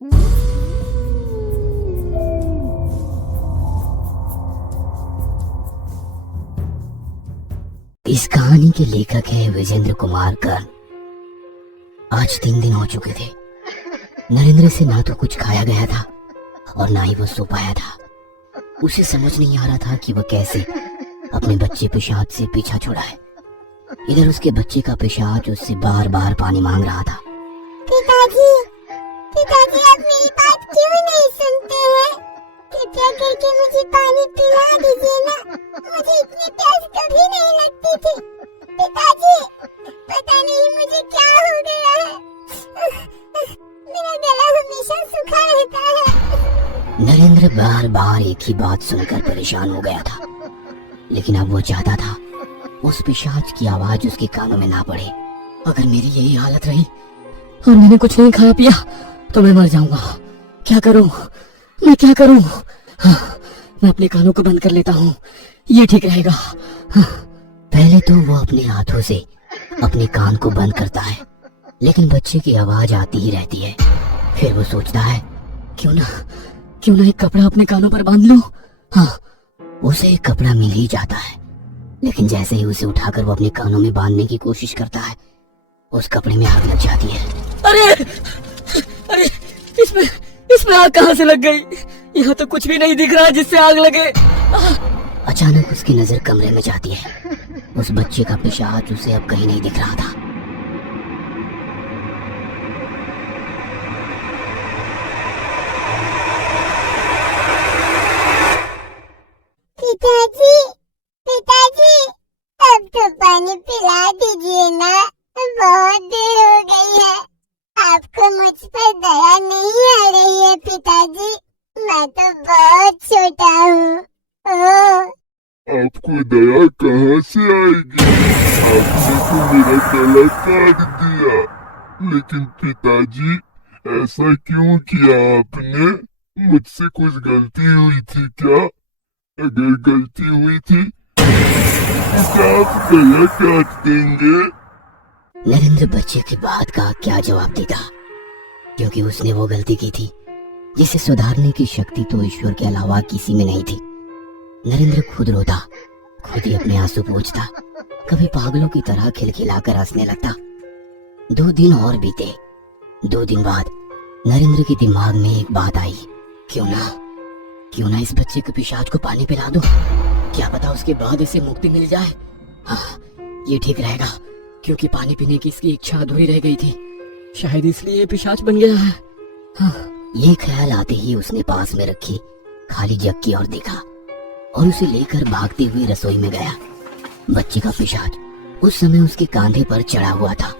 इस कहानी के लेखक है विजेंद्र कुमार कर्ण। आज 3 दिन हो चुके थे। नरेंद्र से ना तो कुछ खाया गया था और ना ही वो सो पाया था। उसे समझ नहीं आ रहा था कि वह कैसे अपने बच्चे पिशाच से पीछा छुड़ाए। इधर उसके बच्चे का पिशाच उससे बार बार पानी मांग रहा था। पिताजी, पिताजी आप मेरी बात क्यों नहीं सुनते हैं? कृपया करके मुझे पानी पिला दीजिए ना। मुझे इतनी प्यास कभी नहीं लगती थी। पिताजी, पता नहीं मुझे क्या हो गया है। मेरा गला हमेशा सूखा रहता है। नरेंद्र बार बार एक ही बात सुनकर परेशान हो गया था, लेकिन अब वो चाहता था उस पिशाच की आवाज उसके कानों में ना पड़े। अगर मेरी यही हालत रही और मैंने कुछ नहीं खाया पिया तो मैं मर जाऊंगा। क्या करूं? मैं क्या करूं? मैं अपने कानों को बंद कर लेता हूँ, ये ठीक रहेगा। पहले तो वो अपने हाथों से अपने कान को बंद करता है, लेकिन बच्चे की आवाज आती ही रहती है। फिर वो सोचता है क्यों ना एक कपड़ा अपने कानों पर बांध लूं। हाँ, उसे एक कपड़ा मिल ही जाता है, लेकिन जैसे ही उसे उठाकर वो अपने कानों में बांधने की कोशिश करता है, उस कपड़े में आग लग जाती है। अरे इसमें आग कहाँ से लग गई? यहाँ तो कुछ भी नहीं दिख रहा जिससे आग लगे। अचानक उसकी नजर कमरे में जाती है। उस बच्चे का पिशाच उसे अब कहीं नहीं दिख रहा था। पिताजी, पिताजी अब तो पानी पिला दीजिए ना। बहुत देर हो गई है। आपको मुझ पर दया नहीं आ रही है पिताजी? मैं तो बहुत छोटा हूँ। आपको दया कहाँ से आएगी? आपने तो मेरा गला काट दिया। लेकिन पिताजी, ऐसा क्यों किया आपने? मुझसे कुछ गलती हुई थी क्या? अगर गलती हुई थी तो क्या आप गला काट देंगे? नरेंद्र बच्चे की बात का क्या जवाब देता, क्योंकि उसने वो गलती की थी जिसे सुधारने की शक्ति तो ईश्वर के अलावा किसी में नहीं थी। नरेंद्र खुद रोता, खुद ही अपने आंसू पोंछता, कभी पागलों की तरह खिलखिलाकर हंसने लगता। 2 दिन और बीते। 2 दिन बाद नरेंद्र के दिमाग में एक बात आई, क्यों ना इस बच्चे के पिशाच को पानी पिला दूं। क्या पता उसके बाद इसे मुक्ति मिल जाए। हाँ, ये ठीक रहेगा, क्योंकि पानी पीने की इसकी इच्छा अधूरी रह गई थी। शायद इसलिए पिशाच बन गया है। हाँ, ये ख्याल आते ही उसने पास में रखी खाली जग की ओर देखा और उसे लेकर भागते हुए रसोई में गया। बच्चे का पिशाच उस समय उसके कांधे पर चढ़ा हुआ था।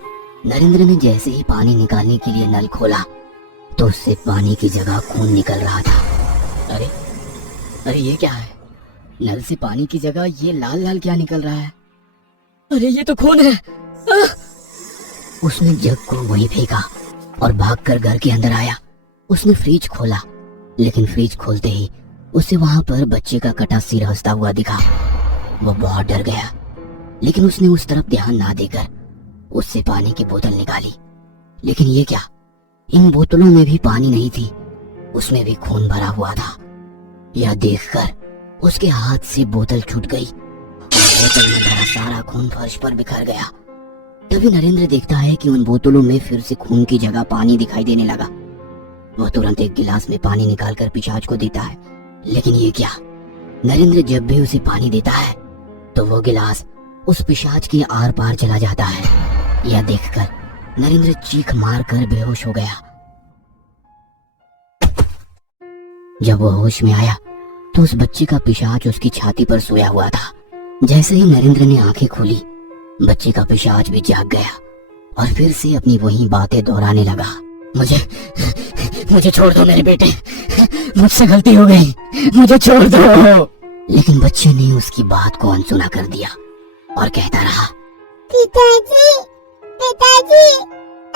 नरेंद्र ने जैसे ही पानी निकालने के लिए नल खोला तो उससे पानी की जगह खून निकल रहा था। अरे ये क्या है? नल से पानी की जगह ये लाल लाल क्या निकल रहा है? अरे ये तो खून है। उसने जग को वहीं फेंका और भागकर घर के अंदर आया। उसने फ्रिज खोला, लेकिन फ्रिज खोलते ही उसे वहां पर बच्चे का कटा सिर हंसता हुआ दिखा। वो बहुत डर गया, लेकिन उसने उस तरफ ध्यान ना देकर उससे पानी की बोतल निकाली। लेकिन ये क्या, इन बोतलों में भी पानी नहीं थी, उसमें भी खून भरा हुआ था। यह देखकर उसके हाथ से बोतल छूट गई और बोतल में भरा सारा खून फर्श पर बिखर गया। तभी नरेंद्र देखता है कि उन बोतलों में फिर से खून की जगह पानी दिखाई देने लगा। वह तुरंत एक गिलास में पानी निकालकर पिशाच को देता है, लेकिन ये क्या, नरेंद्र जब भी उसे पानी देता है तो वो गिलास उस पिशाच के आर पार चला जाता है। यह देखकर नरेंद्र चीख मारकर बेहोश हो गया। जब वो होश में आया तो उस बच्चे का पिशाच उसकी छाती पर सोया हुआ था। जैसे ही नरेंद्र ने आंखें खोली, बच्चे का पिशाच भी जाग गया और फिर से अपनी वही बातें दोहराने लगा। मुझे छोड़ दो मेरे बेटे, मुझसे गलती हो गई, मुझे छोड़ दो। लेकिन बच्चे ने उसकी बात को अनसुना कर दिया और कहता रहा, पिताजी, पिताजी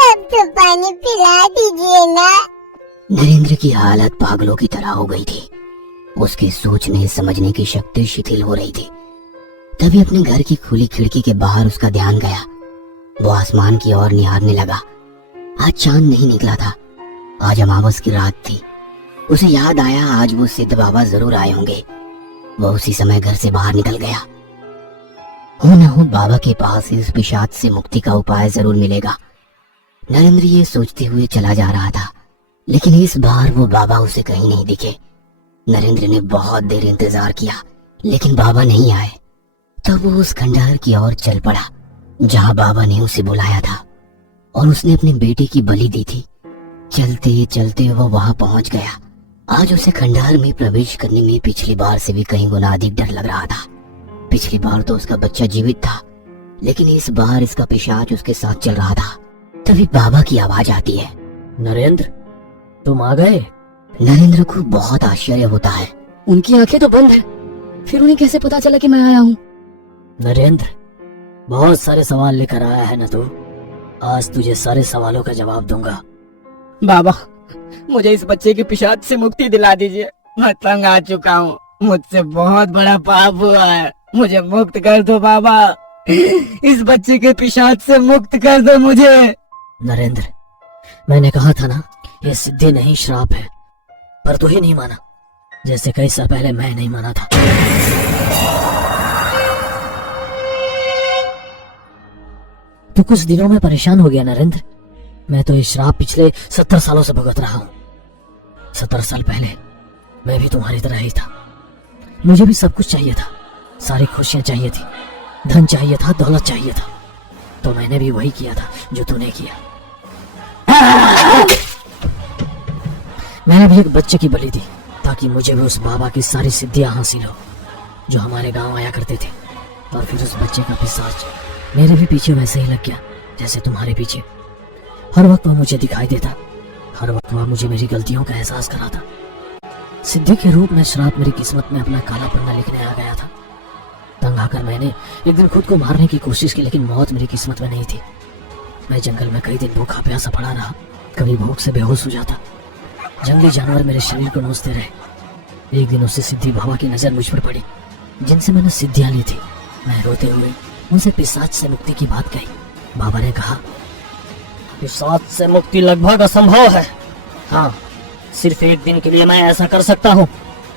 अब तो पानी पिला दीजिए ना। नरेंद्र की हालत पागलों की तरह हो गई थी। उसके सोचने समझने की शक्ति शिथिल हो रही थी। तभी अपने घर की खुली खिड़की के बाहर उसका ध्यान गया। वो आसमान की ओर निहारने लगा। आज चांद नहीं निकला था आज अमावस की रात थी। उसे याद आया आज वो सिद्ध बाबा जरूर आए होंगे। वो उसी समय घर से बाहर निकल गया। हो न हो बाबा के पास इस पिशाच से मुक्ति का उपाय जरूर मिलेगा। नरेंद्र ये सोचते हुए चला जा रहा था, लेकिन इस बार वो बाबा उसे कहीं नहीं दिखे। नरेंद्र ने बहुत देर इंतजार किया, लेकिन बाबा नहीं आए। तब वो उस खंडहर की ओर चल पड़ा जहां बाबा ने उसे बुलाया था और उसने अपने बेटे की बलि दी थी। चलते चलते वो वहां पहुंच गया। आज उसे खंडहर में प्रवेश करने में पिछली बार से भी कहीं गुना अधिक डर लग रहा था। पिछली बार तो उसका बच्चा जीवित था, लेकिन इस बार इसका पिशाच उसके साथ चल रहा था। तभी बाबा की आवाज आती है, नरेंद्र, तुम आ गए? नरेंद्र को बहुत आश्चर्य होता है। उनकी आंखें तो बंद है, फिर उन्हें कैसे पता चला कि मैं आया हूँ? नरेंद्र, बहुत सारे सवाल लेकर आया है ना तू। आज तुझे सारे सवालों का जवाब दूंगा। बाबा, मुझे इस बच्चे की पिशाच से मुक्ति दिला दीजिए। मैं तंग आ चुका हूँ, मुझसे बहुत बड़ा पाप हुआ है। मुझे मुक्त कर दो बाबा, इस बच्चे के पिशाच से मुक्त कर दो मुझे। नरेंद्र, मैंने कहा था ना, ये सिद्धि नहीं श्राप है, पर तू ही नहीं माना, जैसे कई साल पहले मैं नहीं माना था। तू कुछ दिनों में परेशान हो गया नरेंद्र। मैं तो ये श्राप पिछले 70 सालों से भुगत रहा हूँ। 70 साल पहले मैं भी तुम्हारी तरह ही था। मुझे भी सब कुछ चाहिए था, सारी खुशियां चाहिए थी, धन चाहिए था, दौलत चाहिए था। तो मैंने भी वही किया था जो तूने किया। मैंने भी एक बच्चे की बलि दी ताकि मुझे भी उस बाबा की सारी सिद्धियां हासिल हो जो हमारे गांव आया करते थे। और फिर उस बच्चे का पिशाच मेरे भी पीछे वैसे ही लग गया जैसे तुम्हारे पीछे। हर वक्त वह मुझे दिखाई देता, हर वक्त वह मुझे मेरी गलतियों का एहसास कराता। सिद्धि के रूप में श्राप मेरी किस्मत में अपना काला पन्ना लिखने आ गया था। तंग आकर मैंने एक दिन खुद को मारने की कोशिश की, लेकिन मौत मेरी किस्मत में नहीं थी। मैं जंगल में कई दिन भूखा प्यासा पड़ा रहा, कभी भूख से बेहोश हो जाता। जंगली जानवर मेरे शरीर को नोचते रहे। एक दिन उससे सिद्धि बाबा की नजर मुझ पर पड़ी, जिनसे मैंने सिद्धियां ली थी। मैं रोते हुए उनसे पिशाच से मुक्ति की बात कही। बाबा ने कहा, पिशाच से मुक्ति लगभग असंभव है। हाँ, सिर्फ एक दिन के लिए मैं ऐसा कर सकता हूँ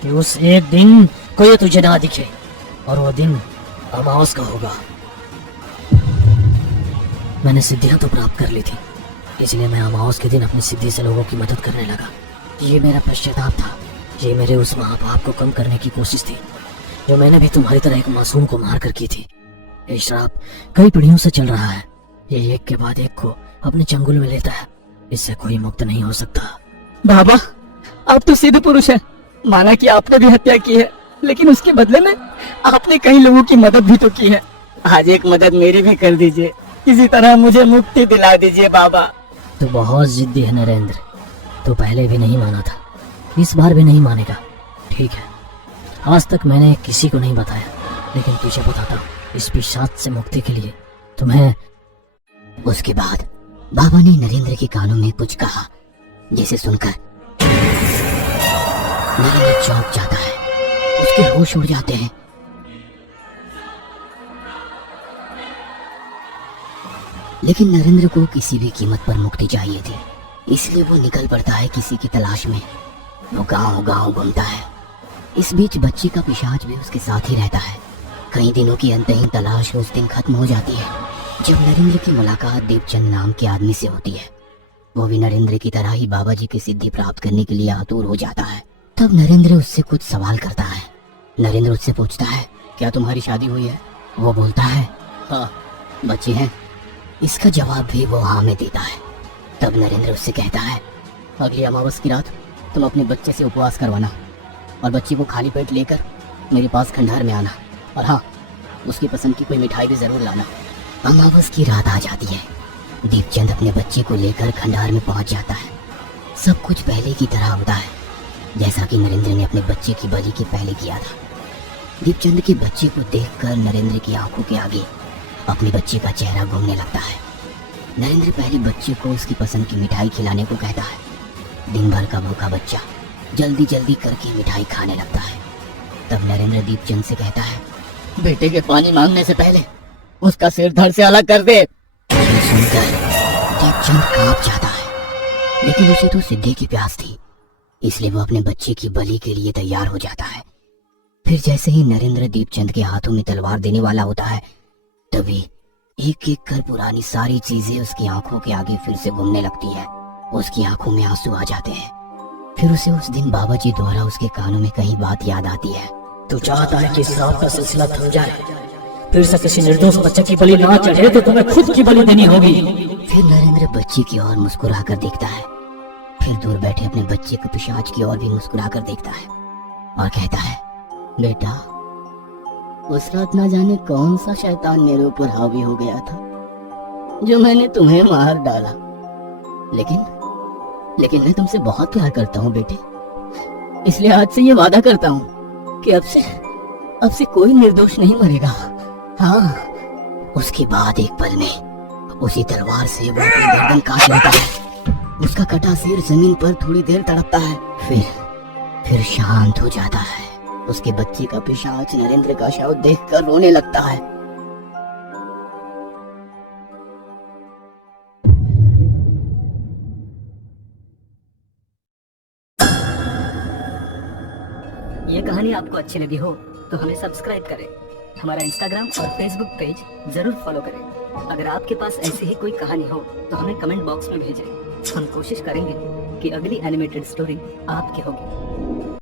कि उस एक दिन कोई तुझे ना दिखे, और वो दिन अमावस का होगा। मैंने सिद्धियां तो प्राप्त कर ली थी, इसलिए मैं अमावस के दिन अपनी सिद्धि से लोगों की मदद करने लगा। ये मेरा पश्चाताप था, ये मेरे उस महापाप को कम करने की कोशिश थी जो मैंने भी तुम्हारी तरह एक मासूम को मार कर की थी। ये श्राप कई पीढ़ियों से चल रहा है, ये एक के बाद एक को अपने चंगुल में लेता है। इससे कोई मुक्त नहीं हो सकता। बाबा, आप तो सिद्ध पुरुष हैं। माना कि आपने भी हत्या की है, लेकिन उसके बदले में आपने कई लोगों की मदद भी तो की है। आज एक मदद मेरी भी कर दीजिए, किसी तरह मुझे मुक्ति दिला दीजिए बाबा। तू बहुत जिद्दी है नरेंद्र। तू पहले भी नहीं माना था, इस बार भी नहीं मानेगा। ठीक है, आज तक मैंने किसी को नहीं बताया, लेकिन तुझे बताता हूँ। इस पिशाच से मुक्ति के लिए तुम्हें। उसके बाद बाबा ने नरेंद्र के कानों में कुछ कहा, जिसे सुनकर नरेंद्र चौंक जाता है, उसके होश उड़ जाते हैं। लेकिन नरेंद्र को किसी भी कीमत पर मुक्ति चाहिए थी, इसलिए वो निकल पड़ता है किसी की तलाश में। वो गांव गांव घूमता है। इस बीच बच्ची का पिशाच भी उसके साथ ही रहता है। कई दिनों की अंतहीन तलाश उस दिन खत्म हो जाती है जब नरेंद्र की मुलाकात देवचंद नाम के आदमी से होती है। वो भी नरेंद्र की तरह ही बाबा जी की सिद्धि प्राप्त करने के लिए आतुर हो जाता है। तब नरेंद्र उससे कुछ सवाल करता है। नरेंद्र उससे पूछता है, क्या तुम्हारी शादी हुई है? वो बोलता है, हाँ, बच्चे हैं। इसका जवाब भी वो हाँ में देता है। तब नरेंद्र उससे कहता है, अगली अमावस की रात तुम अपने बच्चे से उपवास करवाना और बच्ची को खाली पेट लेकर मेरे पास खंडहर में आना, और हाँ, उसकी पसंद की कोई मिठाई भी जरूर लाना। अमावस की रात आ जाती है। दीपचंद अपने बच्चे को लेकर खंडहर में पहुंच जाता है। सब कुछ पहले की तरह होता है, जैसा कि नरेंद्र ने अपने बच्चे की बलि के पहले किया था। दीपचंद के बच्चे को देखकर नरेंद्र की आंखों के आगे अपने बच्चे का चेहरा घूमने लगता है। नरेंद्र पहले बच्चे को उसकी पसंद की मिठाई खिलाने को कहता है। दिन भर का भूखा बच्चा जल्दी जल्दी करके मिठाई खाने लगता है। तब नरेंद्र दीपचंद से कहता है, बेटे के पानी मांगने से पहले उसका सिर धड़ से अलग कर दे। ये सुनकर दीपचंद कांप जाता है। लेकिन उसे तो सिद्धि की प्यास थी, इसलिए वो अपने बच्चे की बलि के लिए तैयार हो जाता है। फिर जैसे ही नरेंद्र दीपचंद के हाथों में तलवार देने वाला होता है, तभी एक एक कर पुरानी सारी चीजें उसकी आंखों के आगे फिर से घूमने लगती है। उसकी आंखों में आंसू आ जाते हैं। फिर उसे उस दिन बाबा जी द्वारा उसके कानों में कहीं बात याद आती है। तू चाहता है कि श्राप का सिलसिला थम जाए, फिर से किसी निर्दोष बच्चे की बलि ना चढ़े तो तुम्हें खुद की बलि देनी होगी। फिर नरेंद्र बच्चे की ओर मुस्कुरा कर देखता है, फिर दूर बैठे अपने बच्चे को पिशाच की ओर भी मुस्कुरा कर देखता है और कहता है, बेटा, उस रात ना जाने कौन सा शैतान मेरे ऊपर हावी हो गया था जो मैंने तुम्हें मार डाला। लेकिन मैं तुमसे बहुत प्यार करता हूँ बेटे, इसलिए आज से ये वादा करता हूँ कि अब से कोई निर्दोष नहीं मरेगा। हाँ। उसके बाद एक पल में उसी तलवार से वो अपनी गर्दन काट लेता है। उसका कटा सिर जमीन पर थोड़ी देर तड़पता है, फिर शांत हो जाता है। उसके बच्चे का पिशाच नरेंद्र का शव देखकर रोने लगता है। ये कहानी आपको अच्छी लगी हो तो हमें सब्सक्राइब करें, हमारा इंस्टाग्राम और फेसबुक पेज जरूर फॉलो करें। अगर आपके पास ऐसी ही कोई कहानी हो तो हमें कमेंट बॉक्स में भेजें। हम कोशिश करेंगे कि अगली एनिमेटेड स्टोरी आपकी होगी।